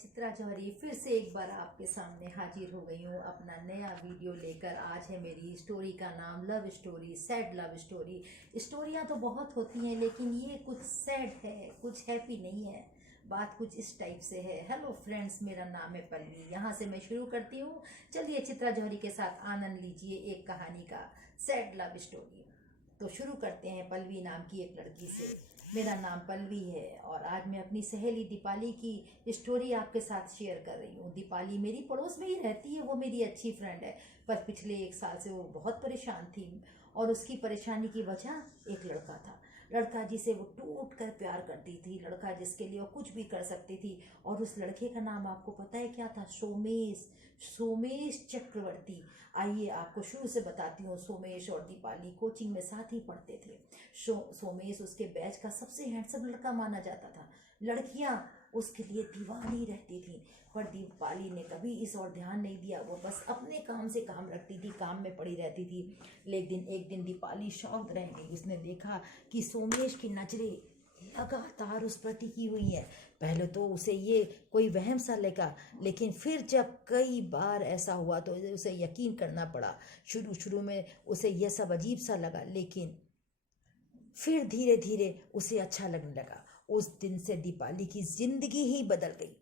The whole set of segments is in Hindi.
चित्रा जौहरी फिर से एक बार आपके सामने हाजिर हो गई हूँ अपना नया वीडियो लेकर। आज है मेरी स्टोरी का नाम love story, sad love story. स्टोरियाँ तो बहुत होती हैं लेकिन ये कुछ सैड है, कुछ हैप्पी नहीं है। बात कुछ इस टाइप से है। हेलो फ्रेंड्स, मेरा नाम है पल्लवी, यहाँ से मैं शुरू करती हूँ। चलिए चित्रा जौहरी के साथ आनंद लीजिए एक कहानी का, सैड लव स्टोरी। तो शुरू करते हैं पल्लवी नाम की एक लड़की से। मेरा नाम पल्लवी है और आज मैं अपनी सहेली दीपाली की स्टोरी आपके साथ शेयर कर रही हूँ। दीपाली मेरी पड़ोस में ही रहती है, वो मेरी अच्छी फ्रेंड है। पर पिछले एक साल से वो बहुत परेशान थी और उसकी परेशानी की वजह एक लड़का था। लड़का जिसे वो टूट कर प्यार करती थी, लड़का जिसके लिए वो कुछ भी कर सकती थी। और उस लड़के का नाम आपको पता है क्या था? सोमेश, सोमेश चक्रवर्ती। आइए आपको शुरू से बताती हूँ। सोमेश और दीपाली कोचिंग में साथ ही पढ़ते थे। सोमेश उसके बैच का सबसे हैंडसम लड़का माना जाता था। लड़कियां उसके लिए दीवानी रहती थी। पर दीपाली ने कभी इस और ध्यान नहीं दिया। वो बस अपने काम से काम रखती थी, काम में पड़ी रहती थी। लेकिन एक दिन दीपाली शॉक्ड रह गई। उसने देखा कि सोमेश की नजरें लगातार उस पर टिकी हुई है। पहले तो उसे ये कोई वहम सा लगा, लेकिन फिर जब कई बार ऐसा हुआ तो उसे यकीन करना पड़ा। शुरू शुरू में उसे यह सब अजीब सा लगा, लेकिन फिर धीरे धीरे उसे अच्छा लगने लगा। उस दिन से दीपाली की जिंदगी ही बदल गई।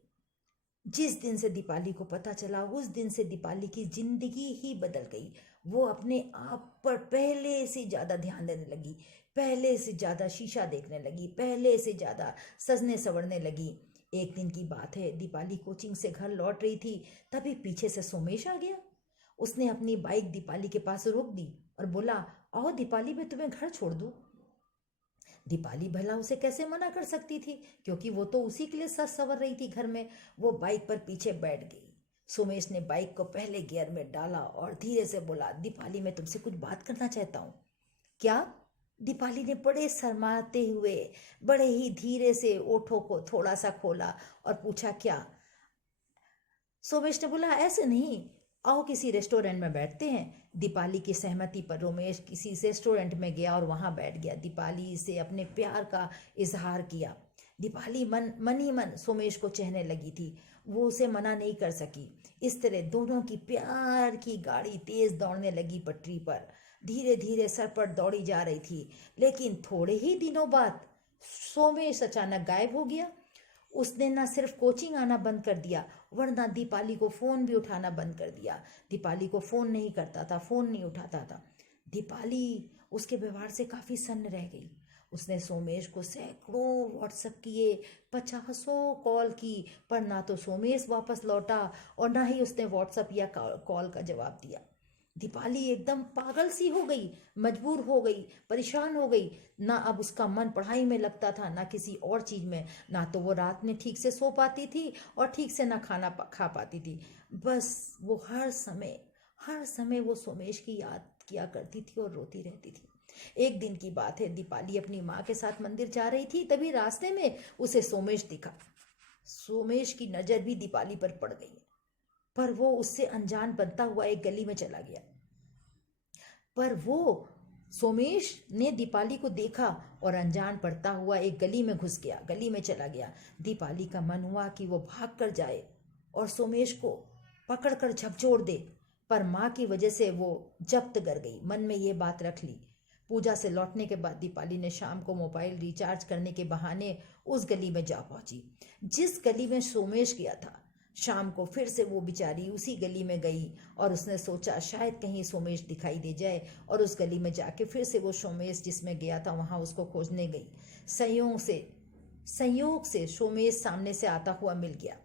जिस दिन से दीपाली को पता चला, उस दिन से दीपाली की जिंदगी ही बदल गई। वो अपने आप पर पहले से ज्यादा ध्यान देने लगी, पहले से ज्यादा शीशा देखने लगी, पहले से ज्यादा सजने संवरने लगी। एक दिन की बात है, दीपाली कोचिंग से घर लौट रही थी, तभी पीछे से सोमेश आ गया। उसने अपनी बाइक दीपाली के पास रोक दी और बोला, आओ दीपाली, मैं तुम्हें घर छोड़ दूं। दीपाली भला उसे कैसे मना कर सकती थी, क्योंकि वो तो उसी के लिए सज संवर रही थी घर में। वो बाइक पर पीछे बैठ गई। सोमेश ने बाइक को पहले गियर में डाला और धीरे से बोला, दीपाली मैं तुमसे कुछ बात करना चाहता हूँ। क्या? दीपाली ने बड़े शर्माते हुए बड़े ही धीरे से ओठों को थोड़ा सा खोला और पूछा, क्या? सोमेश ने बोला, ऐसे नहीं, आओ किसी रेस्टोरेंट में बैठते हैं। दीपाली की सहमति पर रोमेश किसी रेस्टोरेंट में गया और वहां बैठ गया। दीपाली से अपने प्यार का इजहार किया। दीपाली मन मन ही मन सोमेश को चाहने लगी थी। वो उसे मना नहीं कर सकी। इस तरह दोनों की प्यार की गाड़ी तेज दौड़ने लगी पटरी पर। धीरे धीरे सर पर दौड़ी जा रही थी। लेकिन थोड़े ही दिनों बाद सोमेश अचानक गायब हो गया। उसने न सिर्फ कोचिंग आना बंद कर दिया, वरना दीपाली को फोन भी उठाना बंद कर दिया। दीपाली को फोन नहीं करता था, फोन नहीं उठाता था। दीपाली उसके व्यवहार से काफी सन्न रह गई। उसने सोमेश को सैकड़ों व्हाट्सएप किए, 50 कॉल की, पर ना तो सोमेश वापस लौटा और ना ही उसने व्हाट्सएप या कॉल का जवाब दिया। दीपाली एकदम पागल सी हो गई, मजबूर हो गई, परेशान हो गई। ना अब उसका मन पढ़ाई में लगता था, ना किसी और चीज में। ना तो वो रात में ठीक से सो पाती थी और ठीक से ना खाना खा पाती थी। बस वो हर समय वो सोमेश की याद किया करती थी और रोती रहती थी। एक दिन की बात है, दीपाली अपनी माँ के साथ मंदिर जा रही थी, तभी रास्ते में उसे सोमेश दिखा। सोमेश की नजर भी दीपाली पर पड़ गई, पर वो उससे अनजान बनता हुआ एक गली में चला गया। पर वो सोमेश ने दीपाली को देखा और अनजान पड़ता हुआ एक गली में घुस गया, गली में चला गया। दीपाली का मन हुआ कि वो भाग कर जाए और सोमेश को पकड़ कर झकझोर दे, पर माँ की वजह से वो जब्त कर गई। मन में ये बात रख ली। पूजा से लौटने के बाद दीपाली ने शाम को मोबाइल रिचार्ज करने के बहाने उस गली में जा पहुंची जिस गली में सोमेश गया था। शाम को फिर से वो बेचारी उसी गली में गई और उसने सोचा शायद कहीं सोमेश दिखाई दे जाए, और उस गली में जाके फिर से वो सोमेश जिसमें गया था वहां उसको खोजने गई। संयोग से सोमेश सामने से आता हुआ मिल गया।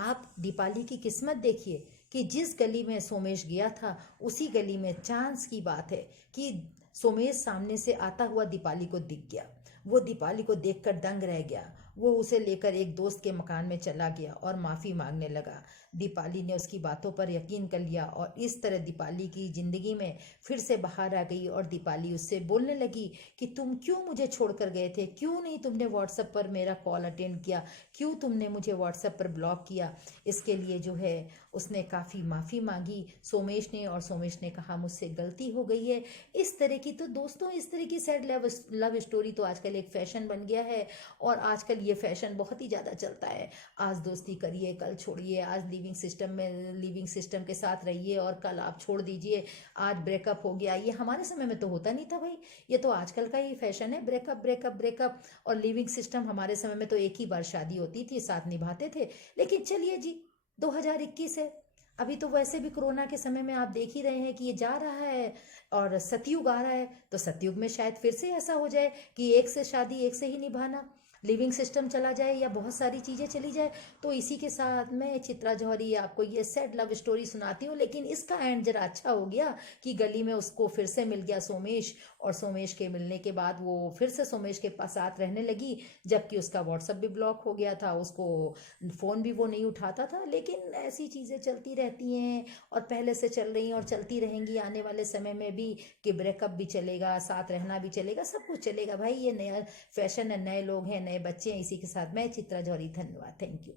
आप दीपाली की किस्मत देखिए कि जिस गली में सोमेश गया था उसी गली में चांस की बात है कि सोमेश सामने से आता हुआ दीपाली को दिख गया। वो दीपाली को देखकर दंग रह गया। वो उसे लेकर एक दोस्त के मकान में चला गया और माफी मांगने लगा। दीपाली ने उसकी बातों पर यकीन कर लिया और इस तरह दीपाली की जिंदगी में फिर से बाहर आ गई। और दीपाली उससे बोलने लगी कि तुम क्यों मुझे छोड़कर गए थे, क्यों नहीं तुमने व्हाट्सएप पर मेरा कॉल अटेंड किया, क्यों तुमने मुझे व्हाट्सएप पर ब्लॉक किया। इसके लिए जो है उसने काफ़ी माफ़ी मांगी सोमेश ने, और सोमेश ने कहा मुझसे गलती हो गई है। इस तरह की तो दोस्तों, इस तरह की सैड लव स्टोरी तो आजकल एक फैशन बन गया है और आजकल ये फैशन बहुत ही ज़्यादा चलता है। आज दोस्ती करिए, कल छोड़िए, आज लिविंग सिस्टम के साथ रहिए और कल आप छोड़ दीजिए, आज ब्रेकअप हो गया। ये हमारे समय में तो होता नहीं था भाई, ये तो आजकल का ही फैशन है, ब्रेकअप ब्रेकअप ब्रेकअप। और लिविंग सिस्टम हमारे समय में तो एक ही बार शादी होती थी, साथ निभाते थे। लेकिन चलिए जी, 2021 है, अभी तो वैसे भी कोरोना के समय में आप देख ही रहे हैं कि ये जा रहा है और सतयुग आ रहा है। तो सतयुग में शायद फिर से ऐसा हो जाए कि एक से शादी एक से ही निभाना, लिविंग सिस्टम चला जाए या बहुत सारी चीज़ें चली जाए। तो इसी के साथ मैं चित्रा जौहरी आपको ये सैड लव स्टोरी सुनाती हूँ। लेकिन इसका एंड जरा अच्छा हो गया कि गली में उसको फिर से मिल गया सोमेश, और सोमेश के मिलने के बाद वो फिर से सोमेश के पास साथ रहने लगी, जबकि उसका व्हाट्सएप भी ब्लॉक हो गया था, उसको फ़ोन भी वो नहीं उठाता था। लेकिन ऐसी चीज़ें चलती रहती हैं और पहले से चल रही हैं और चलती रहेंगी आने वाले समय में भी, कि ब्रेकअप भी चलेगा, साथ रहना भी चलेगा, सब कुछ चलेगा भाई। ये नया फैशन है, नए लोग हैं, नए बच्चे हैं। इसी के साथ मैं चित्रा जौहरी, धन्यवाद, थैंक यू।